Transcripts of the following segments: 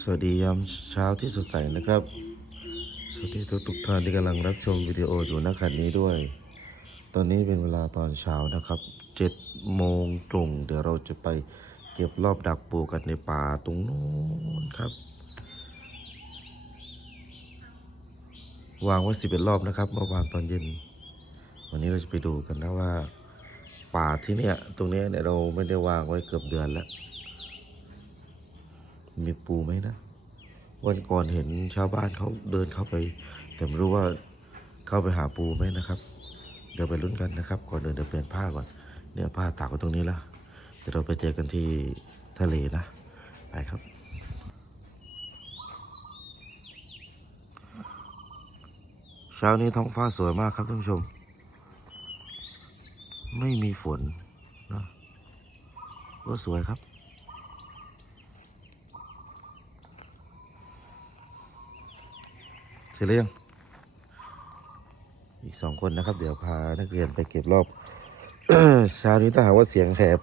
สวัสดียามเช้าที่สดใสนะครับ สวัสดีทุกทุกท่านที่กำลังรับชมวิดีโออยู่ณขณะนี้ด้วย ตอนนี้เป็นเวลาตอนเช้านะครับเจ็ดโมงตรง เดี๋ยวเราจะไปเก็บรอบดักปูกันในป่าตรงนู้นครับ วางไว้สิบเอ็ดรอบนะครับเมื่อวานตอนเย็น วันนี้เราจะไปดูกันนะว่า ป่าที่เนี่ยตรงนี้เนี่ยเราไม่ได้วางไว้เกือบเดือนแล้ว มีปูไหมนะ วันก่อนเห็นชาวบ้านเขาเดินเข้าไป แต่ไม่รู้ว่าเข้าไปหาปูไหมนะครับ เดี๋ยวไปลุ้นกันนะครับ ก่อนเดินเดี๋ยวเปลี่ยนผ้าก่อน เนี่ยผ้าตากไว้ตรงนี้ล้วเดี๋ยวเราไปเจอกันที่ทะเลนะ ไปครับ เช้านี้ท้องฟ้าสวยมากครับท่านผู้ชม ไม่มีฝนนะก็สวยครับ เสร็จหรือยัง อีกสองคนนะครับ เดี๋ยวพานักเรียนไปเก็บรอบเช้านี้ถ้าหากว่าเสียงแหบ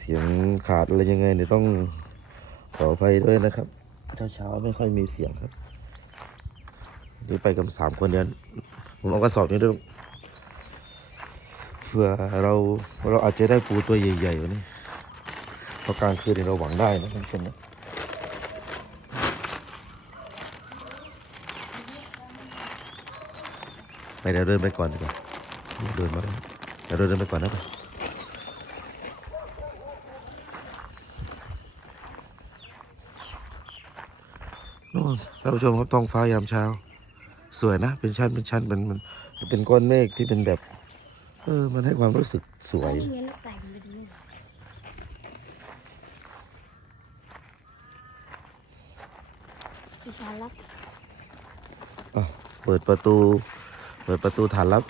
เสียงขาดอะไรยังไงเนี่ยต้องขออภัยด้วยนะครับ เช้าเช้าๆไม่ค่อยมีเสียงครับนี่ไปกันสามคนเดียวผมเอากระสอบนี้ด้วยเผื่อเราเราอาจจะได้ปูตัวใหญ่ๆว่านี้เพราะกลางคืนเนี่ยเราหวังได้นะท่านผู้ชมนะ ไปเดี๋ยวเดินไปก่อนดีกว่าเดินมาเดี๋ยวเดินไปก่อนนะไปโน่นท่านผู้ชมครับท้องฟ้ายามเช้า สวยนะ เป็นชั้นเป็นชั้นมันมันเป็นก้อนเมฆที่เป็นแบบ เออ มันให้ความรู้สึกสวย เปิดประตู เปิดประตูฐานลับ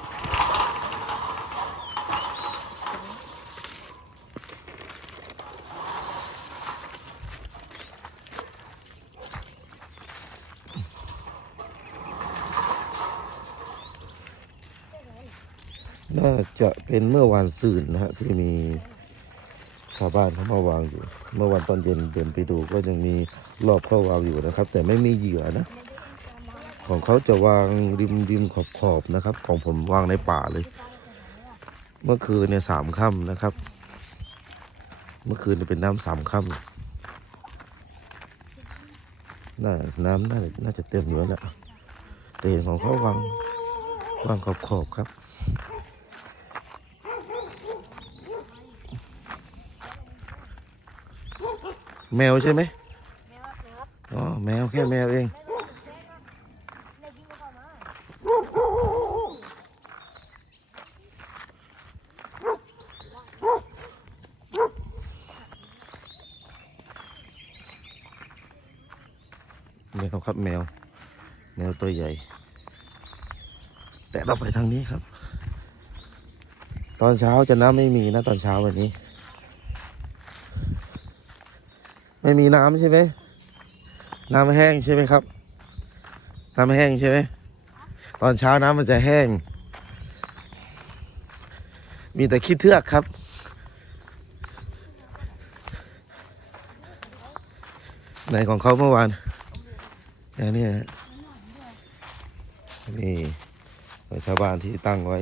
น่าจะเป็นเมื่อวานซืนนะฮะที่มีชาวบ้านเขามาวางอยู่ เมื่อวันตอนเย็นเดินไปดูก็ยังมีรอบเข้าวางอยู่นะครับ แต่ไม่มีเหยื่อนะ ของเขาจะวางริมริมขอบขอบนะครับ ของผมวางในป่าเลย เมื่อคืนเนี่ยสามค่ำนะครับ เมื่อคืนเป็นน้ำสามค่ำน่าน้ำน่าน่าจะเต็มอยู่แล้วแหละแต่เห็นของเขาวางวางขอบขอบครับแมวใช่ไหมแมวครับอ๋อ แมวแค่แมวเอง ในยิงก็มา แมว ครับแมว แมวตัวใหญ่ แต่เราไปทางนี้ครับ ตอนเช้าจะน้ำไม่มีนะตอนเช้าวันนี้ ไม่มีน้ำใช่ไหมน้ำแห้งใช่ไหมครับ น้ำแห้งใช่ไหมตอนเช้าน้ำมันจะแห้ง มีแต่ขี้เทือกครับไหนของเขาเมื่อวาน อันนี้นี่ชาวบ้านที่ตั้งไว้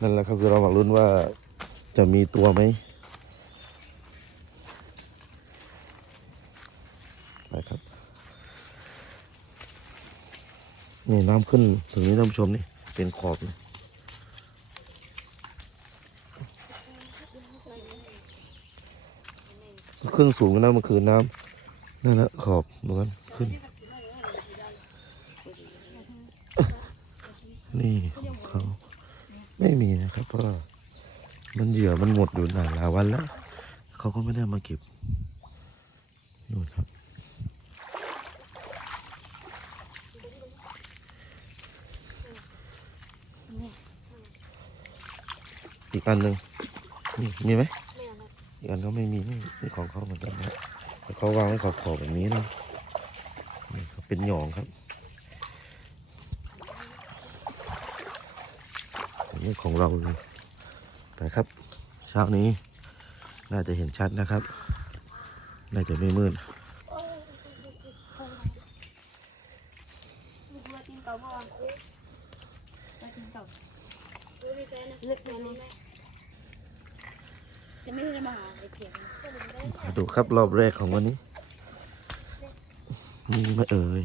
นั่นแหละครับคือเราหวังลุ้นว่าจะมีตัวไหมนะครับ นี่น้ำขึ้นถึงนี้ท่านผู้ชมนี่ เป็นขอบนี่ขึ้นสูงนะเมื่อคืนน้ำนั่นแหละขอบเหมือนกันขึ้น นี่ของเขาไม่มีนะครับ เพราะว่ามันเหยื่อมันหมดอยู่หลายหลายวันแล้วเขาก็ไม่ได้มาเก็บนู่นครับ อีกอันหนึ่งนี่มีไหมอีกอันเขาไม่มีนี่นี่ของเขาเหมือนกันนะแต่เขาวางไว้ขอบขอบๆแบบนี้นะนี่เขาเป็นหยองครับ ของเรานะครับ เช้านี้น่าจะเห็นชัดนะครับ น่าจะไม่มืดมาดูครับรอบแรกของวันนี้ มีไหมเอ่ย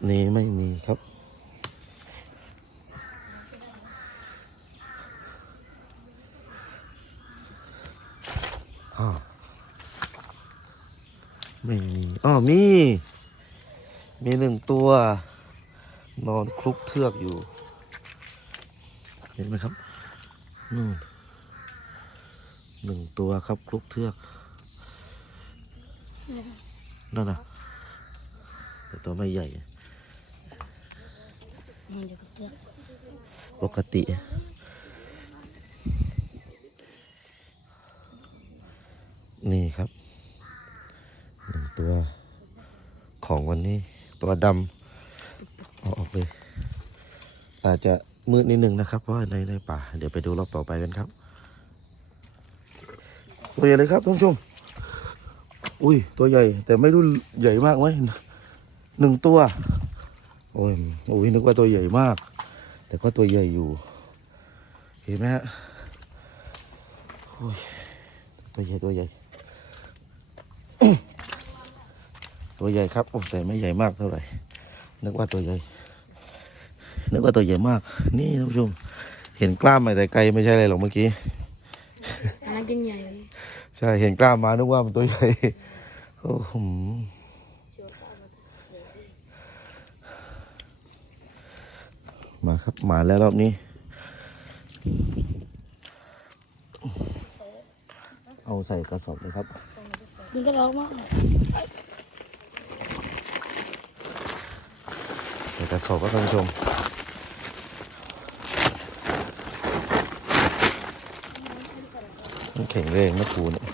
อบนี้ไม่มีครับอ้าวไม่มีอ้อมี มีหนึ่งตัว นอนคลุกเทือกอยู่ เห็นไหมครับนู่นหนึ่งตัวครับคลุกเทือกนั่นน่ะแต่ตัวไม่ใหญ่ นี่เดี๋ยวก็เตือน ปกตินี่ครับหนึ่งตัวของวันนี้ตัวดำเอาออกเลย อาจจะมืดนิดนึงนะครับเพราะในในป่า เดี๋ยวไปดูรอบต่อไปกันครับตัวใหญ่เลยครับท่านผู้ชม อุ้ยตัวใหญ่ แต่ไม่รู้ใหญ่มากไหมหนึ่งตัว โอ้ยโอ้ยนึกว่าตัวใหญ่มาก แต่ก็ตัวใหญ่อยู่ เห็นไหมฮะโอ้ยตัวใหญ่ตัวใหญ่ ตัวใหญ่ครับโอ้แต่ไม่ใหญ่มากเท่าไหร่ นึกว่าตัวใหญ่ นึกว่าตัวใหญ่มาก นี่ท่านผู้ชม เห็นกล้ามมาแต่ไกลไม่ใช่อะไรหรอกเมื่อกี้อันนั้นกินใหญ่ ใช่ เห็นกล้ามมานึกว่ามันตัวใหญ่ โอ้โห มาครับมาแล้วรอบนี้ เอาใส่กระสอบเลยครับมันก็ร้องมากใส่กระสอบก็ท่านผู้ชมมันแข็งแรงนะครูเนี่ย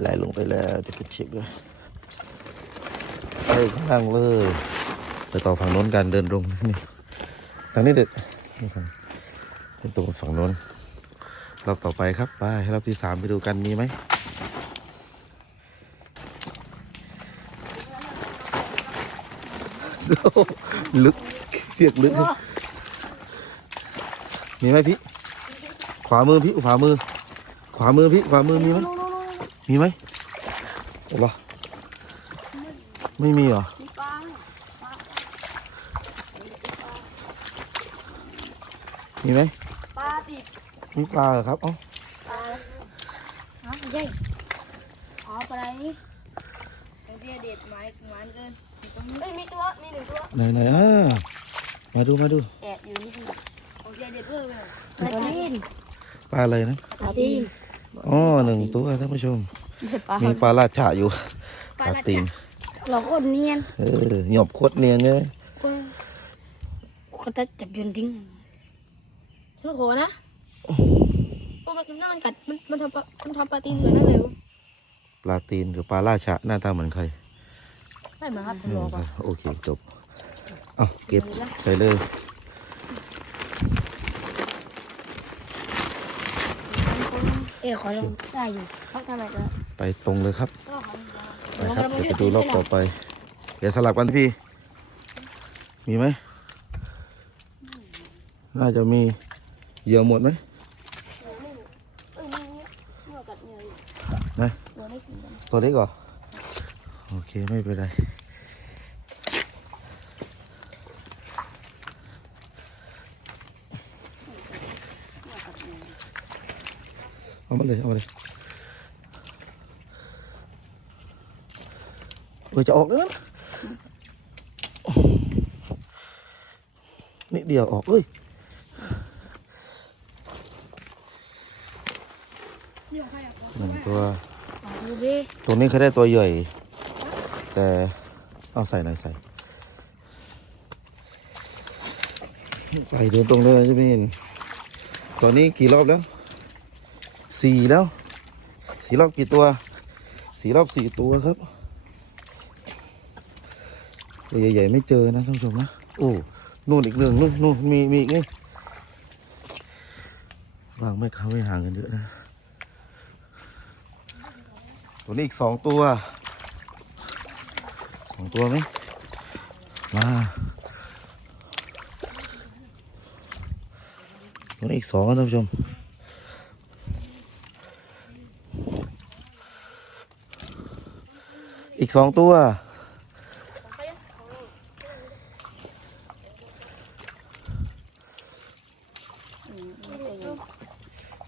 ไหลลงไปแล้วจะกระชิบเลยไปข้างล่างเลย ไปต่อฝั่งโน้นกันเดินลงนี่ทางนี้เด็ดนี่ครับเป็นตัวฝั่งโน้นรอบต่อไปครับไปรอบที่สามไปดูกันมีไหมลึกเสียกลึกมีไหมพี่ ขวามือพี่ขวามือ ขวามือพี่ขวามือมีไหมมีไหมเหรอไม่มีเหรอ มีปลามีไหมปลาติดมีปลาเหรอครับเอ๋อปลาฮะใช่อ๋อปลาอะไรนี่ไอ้เดียเด็ดไม้ไม้เกินตรงนี้เอ้ยมีตัวมีหนึ่งตัวไหนไหนอ่ามาดูมาดูแอบอยู่นี่ของเดียเด็ดเพิ่มเลยปลาตีนปลาอะไรนะปลาตีนอ๋อหนึ่งตัวท่านผู้ชมปลามีปลาลาดฉะอยู่ปลาปลาตีนเราโคตรเนียนเออหยอบโคตรเนียนเลยเขาจะจับโยนทิ้ง โอ้โหนะโอ้มันน่ามันกัดมันมันทำปลามันทำปลาตีนเหมือนนั่นเลยปลาตีนกับปลาลาดฉะหน้าตาเหมือนใครไม่เหมือนครับอืรมอป่ะโอเคจบเอาเก็บใส่เลยเอ๋ขอลองได้อยู่เขาทำอะไรกันไปตรงเลยครับก็ขอไปครับเดี๋ยวไปดูรอบต่อไป เดี๋ยวสลับกันพี่ มีไหม น่าจะมี เหยื่อหมดไหมเอ้ยนี่นี่นี่กัดเหนื่อยนะ หนึ่งตัว ดูดิตัวนี้เคยได้ตัวใหญ่ แต่เอาใส่หน่อยใส่ไปเดินตรงเลยใช่ไหมตอนนี้กี่รอบแล้วสี่แล้วสี่รอบกี่ตัวสี่รอบสี่ตัวครับตัวใหญ่ๆไม่เจอนะท่านผู้ชมนะโอ้นู่นอีกหนึ่งนู่นนู่นมีมีอีกนี่วางไม่ค้าไม่ห่างกันเยอะนะ ตัวนี้อีกสองตัวสองตัวไหมมาตัวนี้อีกสองท่านผู้ชมอีกสองตัว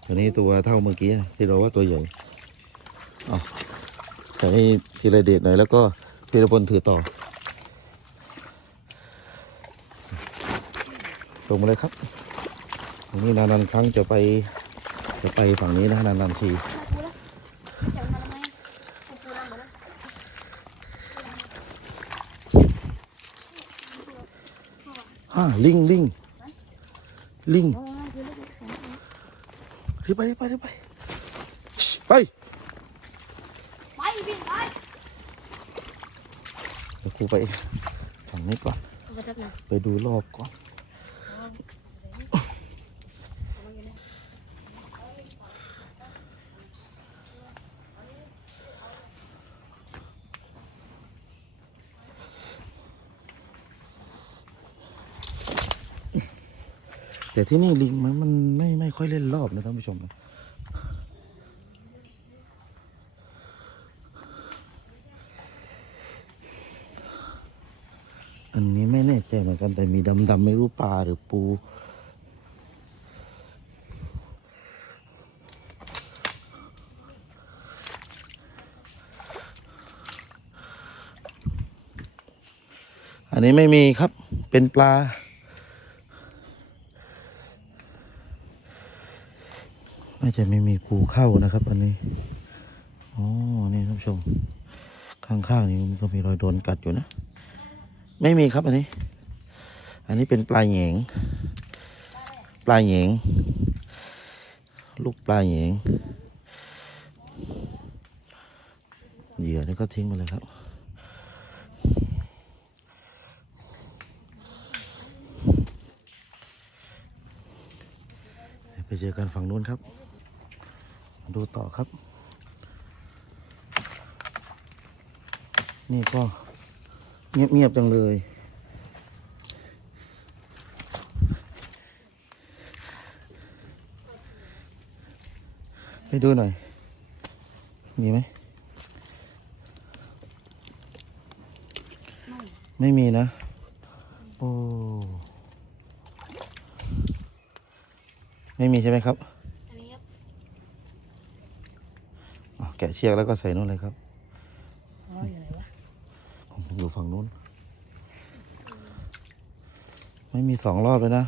ตัวนี้ตัวเท่าเมื่อกี้ที่เราว่าตัวใหญ่ ใส่ให้ธีรเดชหน่อยแล้วก็ธีรพลถือต่อ ตรงมาเลยครับตรงนี้นานๆครั้งจะไปจะไปฝั่งนี้นะนานๆทีอ่าลิงลิงลิงรีบไปรีบไปรีบไปไปพี่ไป เดี๋ยว ครูไปฝั่งนี้ก่อนไปจับหน่อยไปดูรอบก่อน แต่ที่นี่ลิงมันมันไม่ไม่ค่อยเล่นรอบนะท่านผู้ชมนะอัน นี้ไม่แน่ใจเหมือนกันแต่มีดำๆไม่รู้ปลาหรือปูอันนี้ไม่มีครับ เป็นปลา น่าจะไม่มีปูเข้านะครับ อันนี้ อ๋อ นี่ท่านผู้ชม ข้างๆนี่มันก็มีรอยโดนกัดอยู่นะ ไม่มีครับอันนี้ นนี้เป็นปลาเหงงปลาเหงงลูกปลาเหงเหยื่อนี่ก็ทิ้งไปเลยครับ ไปเจอกันฝั่งนู้นครับ ดูต่อครับ นี่ก็เงียบๆจังเลย ไปดูหน่อย มีไหม ไม่มีนะ โอ้ ไม่มีใช่ไหมครับอันนี้แกะเชือกแล้วก็ใส่นู่นเลยครับอ๋ออยู่ไหนวะผมอยู่ฝั่งนู้น ไม่มีสองรอบเลยนะ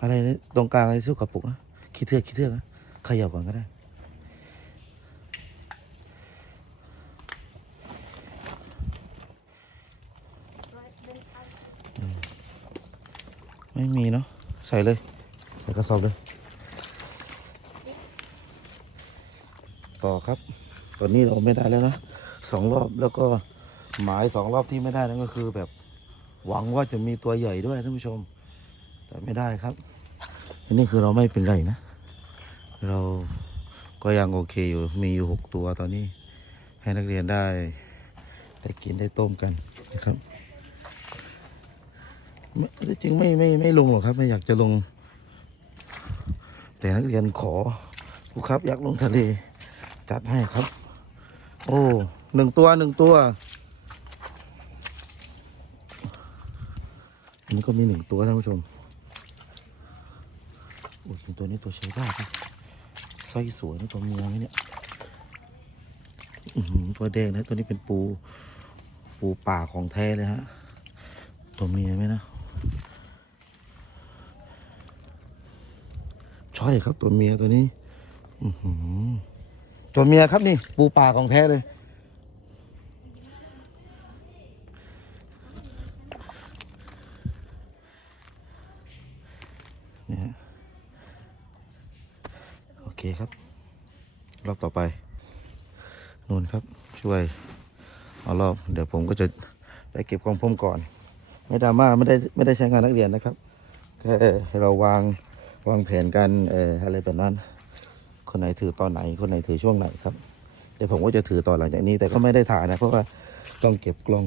อะไรตรงกลางอะไรสู้กับปุกนะขี้เทือกขี้เทือกนะขยับก่อนก็ได้ ไม่มีเนาะ ใส่เลยใส่กระสอบเลยต่อครับ ตอนนี้เราไม่ได้แล้วนะสองรอบแล้วก็หมายสองรอบที่ไม่ได้นั่นก็คือแบบหวังว่าจะมีตัวใหญ่ด้วยท่านผู้ชม แต่ไม่ได้ครับ อันนี้คือเราไม่เป็นไรนะ เราก็ยังโอเคอยู่มีอยู่หกตัวตอนนี้ ให้นักเรียนได้ได้กินได้ต้มกันนะครับ ที่จริงไม่ไม่ไม่ลงหรอกครับ ไม่อยากจะลง แต่นักเรียนขอครูครับอยากลงทะเล จัดให้ครับ โอ้หนึ่งตัวหนึ่งตัวอันนี้ก็มีหนึ่งตัวท่านผู้ชมโอ้ยตัวนี้ตัวใช้ได้ครับไส้สวยนะตัวเมียไหมเนี่ยอื้อหือตัวแดงนะตัวนี้เป็นปู ปูป่าของแท้เลยฮะ ตัวเมียไหมนะ ใช่ครับตัวเมียตัวนี้ตัวเมียครับนี่ ปูป่าของแท้เลยนี่ฮะโอเคครับ รอบต่อไปนู่นครับช่วยเอารอบ เดี๋ยวผมก็จะไปเก็บของผมก่อน ไม่ดราม่าไม่ได้ไม่ได้ใช้งานนักเรียนนะครับแค่ให้เราวาง วางแผนกันเอ่ออะไรแบบนั้น คนไหนถือตอนไหน คนไหนถือช่วงไหนครับ เดี๋ยวผมก็จะถือตอนหลังจากนี้ แต่ก็ไม่ได้ถ่ายนะ เพราะว่าต้องเก็บกล้อง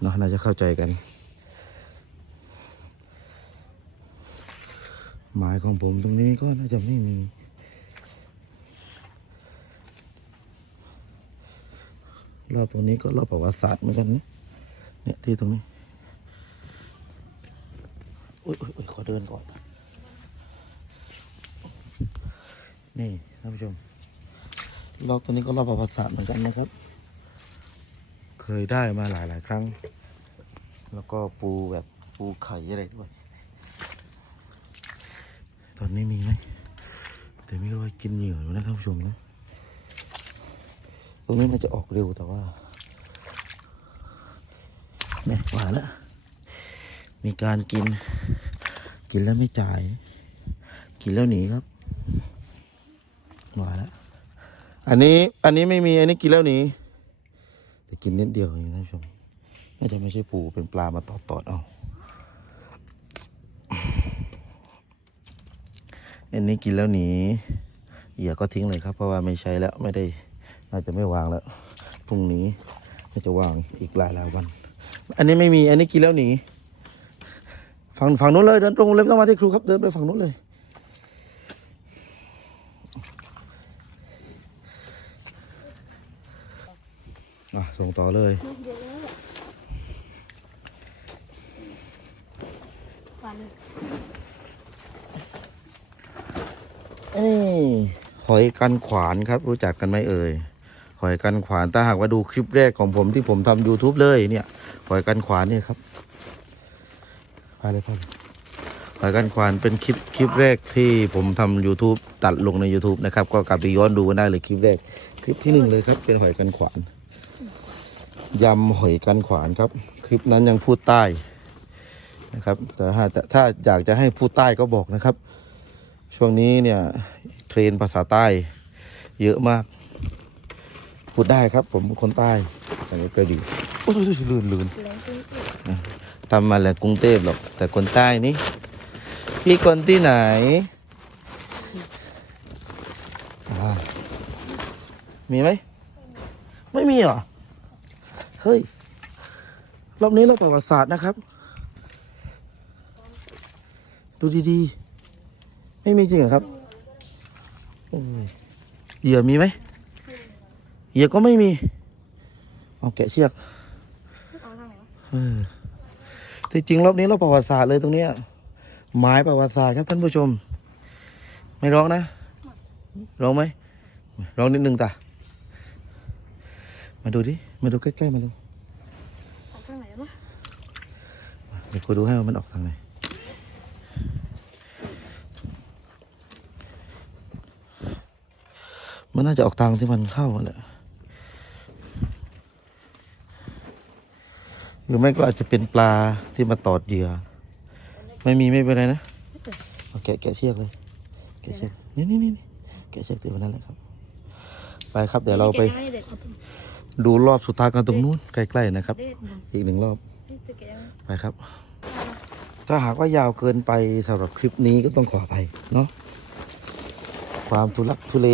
เนาะน่าจะเข้าใจกัน หมายของผมตรงนี้ก็น่าจะไม่มีรอบตรงนี้ก็รอบประวัติศาสตร์เหมือนกันนะเนี่ยที่ตรงนี้ โอ้ยโอ้ยขอเดินก่อน นี่ท่านผู้ชมรอบตัวนี้ก็รอบประวัติศาสตร์เหมือนกันนะครับ เคยได้มาหลายหลายครั้ง แล้วก็ปูแบบปูไข่อะไรด้วย ตอนนี้มีไหมแต่ไม่รู้ว่ากินเหยื่ออยู่นะท่านผู้ชมนะตรงนี้มันจะออกเร็วแต่ว่าเนี่ยหวานล้วมีการกิน กินแล้วไม่จ่าย กินแล้วหนีครับ หวานแล้ว อันนี้อันนี้ไม่มีอันนี้กินแล้วหนีแต่กินนิดเดียวเองนะท่านผู้ชม น่าจะไม่ใช่ปูเป็นปลามาตอดตอดๆเอาอันนี้กินแล้วหนีเหยื่อก็ทิ้งเลยครับ เพราะว่าไม่ใช้แล้วไม่ได้ น่าจะไม่วางแล้วพรุ่งนี้น่าจะวางอีกหลายหลายๆวัน อันนี้ไม่มีอันนี้กินแล้วหนีฝั่งฝั่งนู้นเลยเดินตรงเลยไม่ต้องมาที่ครูครับเดินไปฝั่งนู้นเลย อะ ส่ง ต่อเลยหอยกันขวานครับรู้จักกันไหมเอ่ยหอยกันขวานถ้าหากว่าดูคลิปแรกของผมที่ผมทำ YouTube เลยเนี่ยหอยกันขวานเนี่ยครับไปเลยพ่อหอยกันขวานเป็นคลิปคลิปแรกที่ผมทำ YouTube ตัดลงใน YouTube นะครับ ก็กลับไปย้อนดูกันได้เลยคลิปแรก คลิปที่หนึ่งเลยครับ เป็นหอยกันขวาน ยำหอยกันขวานครับ คลิปนั้นยังพูดใต้นะครับ แต่ถ้าถ้าอยากจะให้พูดใต้ก็บอกนะครับ ช่วงนี้เนี่ยเทรนภาษาใต้เยอะมาก พูดได้ครับ ผมคนใต้แต่ก็กระดิ่งโอ้ยลืนลืนแรงขึ้นทำมาแหล้วกรุงเทพหรอก แต่คนใต้นี่พี่คนที่ไหนมีไหม ไม่มีเหรอ เฮ้ย รอบนี้เราประวัติศาสตร์นะครับ ดูดีๆ ไม่มีจริงเหรอครับเหยื่อมีไหมเหยื่อก็ไม่มีเอาแกะเชือกเอาทางไหนวะเออที่จริงรอบนี้เราประวัติศาสตร์เลยตรงเนี้ยไม้ประวัติศาสตร์ครับท่านผู้ชม ไม่ร้องนะร้องไหมร้องนิดนึงตามาดูดิ มาดูใกล้ๆมาดูเอาทางไหนวะเดี๋ยวกูดูให้ว่ามันออกทางไหนมันน่าจะออกทางที่มันเข้าแหละหรือไม่ก็อาจจะเป็นปลาที่มาตอดเหยื่อ ไม่มีไม่เป็นไรนะเอาแกะแกะเชือกเลยแกะเชือกนี่นี่นี่นี่แกะเชือกถือวันนั้นแหละครับ ไปครับเดี๋ยวเราไปเด็ดเอาดูรอบสุดท้ายกันตรงนู้นใกล้ๆนะครับเด็ดมันอีกหนึ่งรอบเด็ดจะแกะยังไงไปครับ ถ้าหากว่ายาวเกินไปสำหรับคลิปนี้ก็ต้องขออภัยเนาะความทุลักทุเล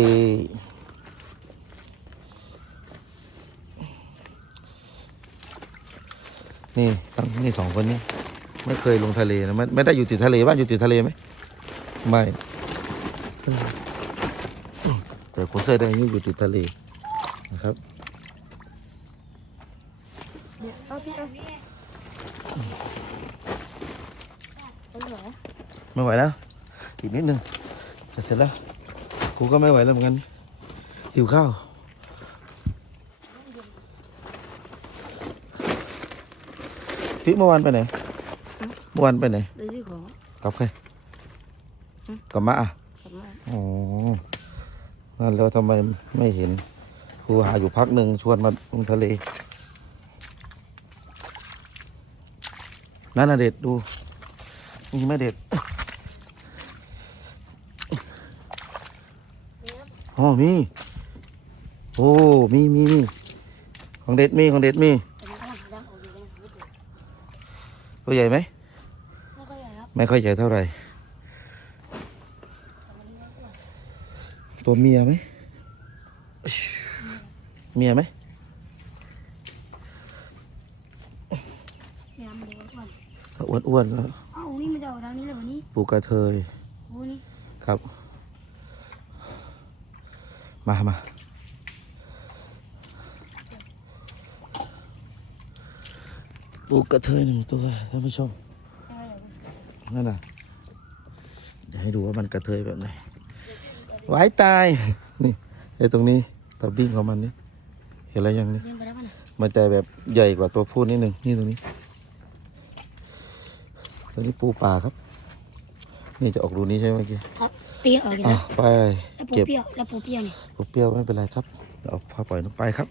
นี่ตั้งนี่สองคนนี้ ไม่เคยลงทะเลนะไม่ไม่ได้อยู่ติดทะเลบ้านอยู่ติดทะเลไหมไม่เออแต่คนเสื้อแดงนี่อยู่ติดทะเลนะครับ เดี๋ยวเอาพี่เอาเอาเหรอ ไม่ไหวแล้ว อีกนิดนึงจะเสร็จแล้ว กูก็ไม่ไหวแล้วเหมือนกัน หิวข้าวพี่เมื่อวานไปไหน เมื่อวานไปไหนเลยที่ของกับใครกับมะอะกลับมาอ๋อนั่นแล้วทำไมไม่เห็น ครูหาอยู่พักหนึ่งชวนมาลงทะเล นั่นน่ะเด็ดดูมีไหม่เด็ดอ๋อมีโอ้มีมีมีของเด็ดมีของเด็ดมีแต่มันกำลังดังออกอยู่เลยตัวใหญ่ไหมไม่ค่อยใหญ่ครับไม่ค่อยใหญ่เท่าไหร่ตัวเมียไหมเมียไหม เนี่ยมันดูก่ อนอ้วนๆแล้วเอ้านี่มันจะออกทางนี้เลยวันนี้ปูกระเทยโอ้นี่ครับ มามาปูกระเทยหนึ่งตัวท่านผู้ชมนั่นน่ะเดี๋ยวให้ดูว่ามันกระเทยแบบไหนไว้ตายนี่ไอ้ตรงนี้ตับดิ้งของมันนี่เห็นอะไรยังนี่เลี้ยงไปแล้วป่ะน่ะมันแต่แบบใหญ่กว่าตัวผู้นิดหนึ่งนี่ตรงนี้ ตัวนี้ปูป่าครับ นี่จะออกรูนี้ใช่ไหมเมื่อกี้ครับตีนออกอีกอะแล้วไปแล้วปูเก็บเปรี้ยวแล้วปูเปรี้ยวเนี่ยปูเปรี้ยวไม่เป็นไรครับเอาพาปล่อยลงไปครับ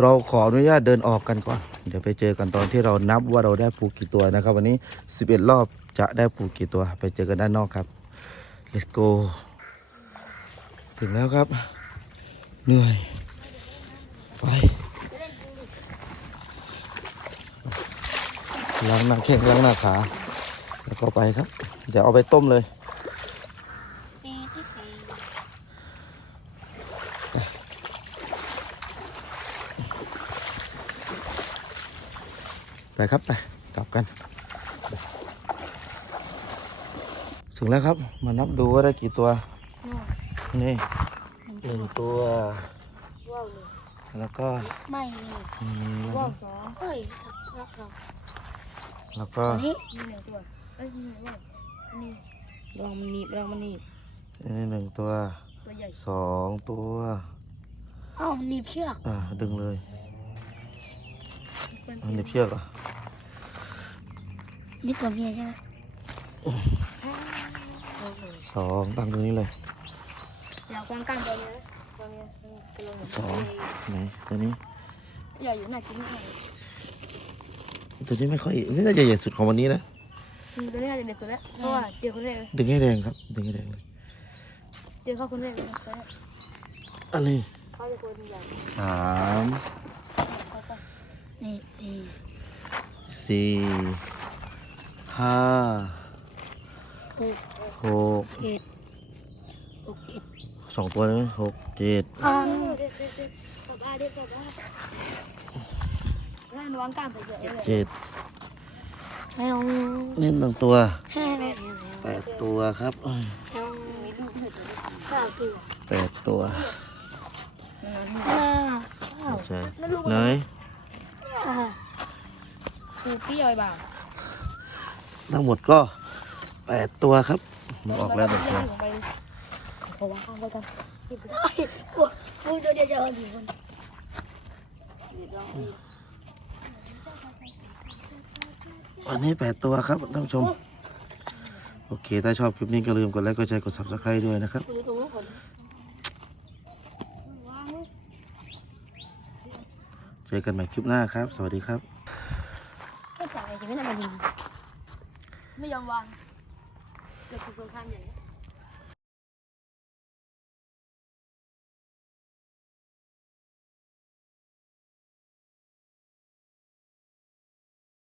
เราขออนุญาตเดินออกกันก่อน เดี๋ยวไปเจอกันตอนที่เรานับว่าเราได้ปูกี่ตัวนะครับ วันนี้ 11 รอบจะได้ปูกี่ตัว ไปเจอกันด้านนอกครับ let's go ถึงแล้วครับ เหนื่อย ไปล้างหน้าแข้งล้างหน้าขา แล้วก็ไปครับ เดี๋ยวเอาไปต้มเลย ไปครับไปกลับกัน ถึงแล้วครับ มานับดูว่าได้กี่ตัว นี่หนึ่งตัวว้าวเลยแล้วก็ไม่เลยมีว้าวสองเฮ้ยรักเราแล้วก็อันนี้มีหนึ่งตัว เอ้ยมีว้าวอันนี้ลองมันหนีบลองมันหนีบอันนี้หนึ่งตัวตัวใหญ่สองตัวเอ้าหนีบเชือกอ่าดึงเลยเป็นอันนี้เชือกเหรอะนี่ตัวเมียใช่ไหมสองตั้งตรงนี้เลยเดี๋ยวความกล้ามตัวเมียนะตัวเมียตัวเมียสองไหนตัวนี้ใหญ่อยู่น่ากินมากตัวนี้ไม่ค่อยนี่น่าจะใหญ่สุดของวันนี้นะ อืมตัวนี้น่าจะเด็ดสุดแล้วเพราะว่าเจอคนแรกเลยดึงให้แรงครับ ดึงให้แรงเลยเจอเขาคนแรกเลยนะตัวนี้อันนี้เขาจะตัวใหญ่สามนี่สี่สี่ห้าหกหกเจ็ดหกเจ็ดสองตัวนะหกเจ็ดอ่าเด็ดเด็ดเด็ดสับได้เด็ดสับได้ร้านวางกล้ามไปเยอะเลยเจ็ด ไม่เอานี่หนึ่งตัวให้ไม่แปดตัวครับเอาไม่ดีสุดเลยข้าวตัวแปดตัวอ่าใช่ไหนคูปี้ย่อยบ่าทั้งหมดก็แปดตัวครับมันออกแล้วหนึ่งตัวขอวางข้างไว้กันนี่กูได้โอ้มึงตัวเดียวจะเอาอยู่คน วันนี้แปดตัวครับท่านผู้ชม โอเค ถ้าชอบคลิปนี้ก็ลืมกดไลค์กดแชร์กด subscribe ด้วยนะครับกูดูตรงนู้นก่อนเจอกันใหม่คลิปหน้าครับ สวัสดีครับแค่จ่ายจะไม่ทำอะไรจริงไม่ยอมวางเกิดสงครามใหญ่